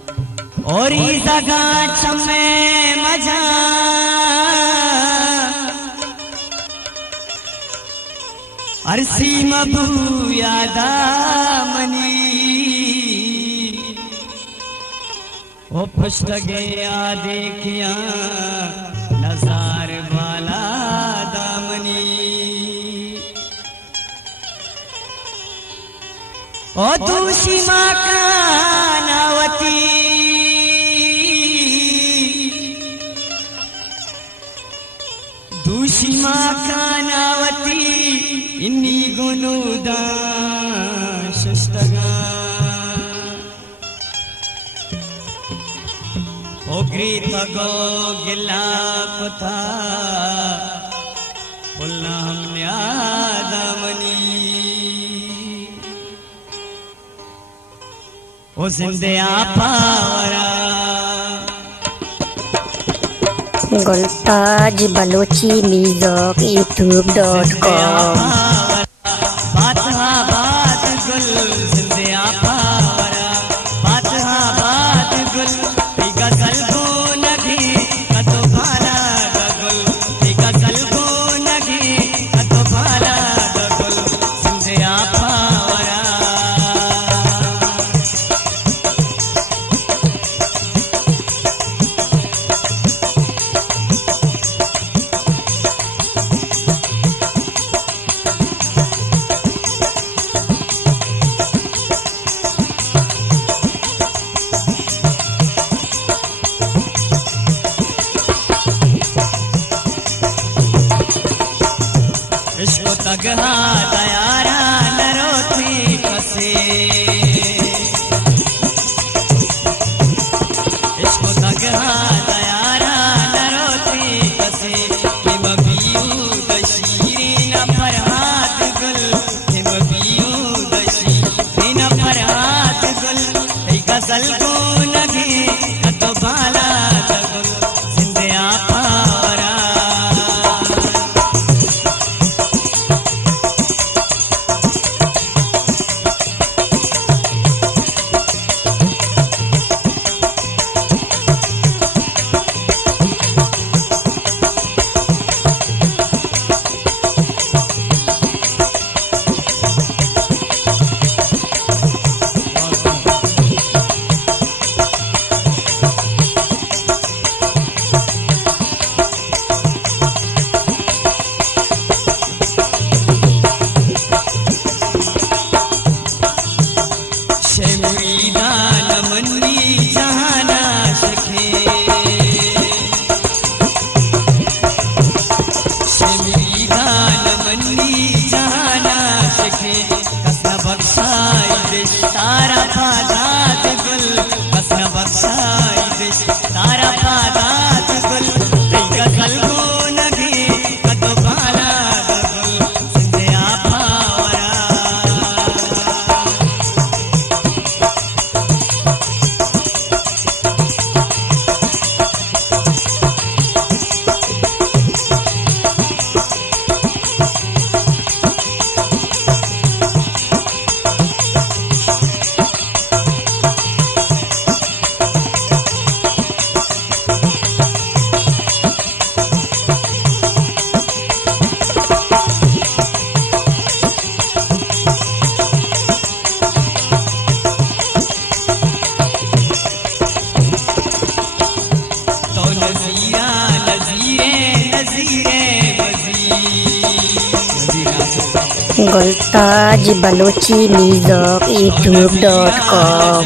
और ई जगह छमे मजा अरसी मबू यादा मनी ओ पुष्ट गया देखिया नजार वाला दामनी ओ दूषी माँ कानावती दूषी माँ कानावती इन्नी गुनुदा शस्तगा ओ ग्रीत गो गिला कुथा बोलना हमने आदमनी ओ जिंदे आपावरा Goltaj Balochi Music YouTube.com बात हाँ बात गुल जिंदे आपावरा बात हाँ बात गुल गजल को नगी कतो भाला गुल गजल को नगी कतो भाला गुल जिंदे आपावरा इसको तगहा तयारा नरोथी कसे इसको तगहा तयारा नरोथी कसे हिम बियू दशीरी न फरहात गुल हिम बियू दशीरी न फरहात गुल गजल को नगी कतो बाला गुल जिंदे आपावरा तारा पादात गुल कसना बख्शाई दिश तारा पादात गुल गजल को नगी कतो बाला गुल जिंदे आपावरा Goltaj Balochi Music YouTube.com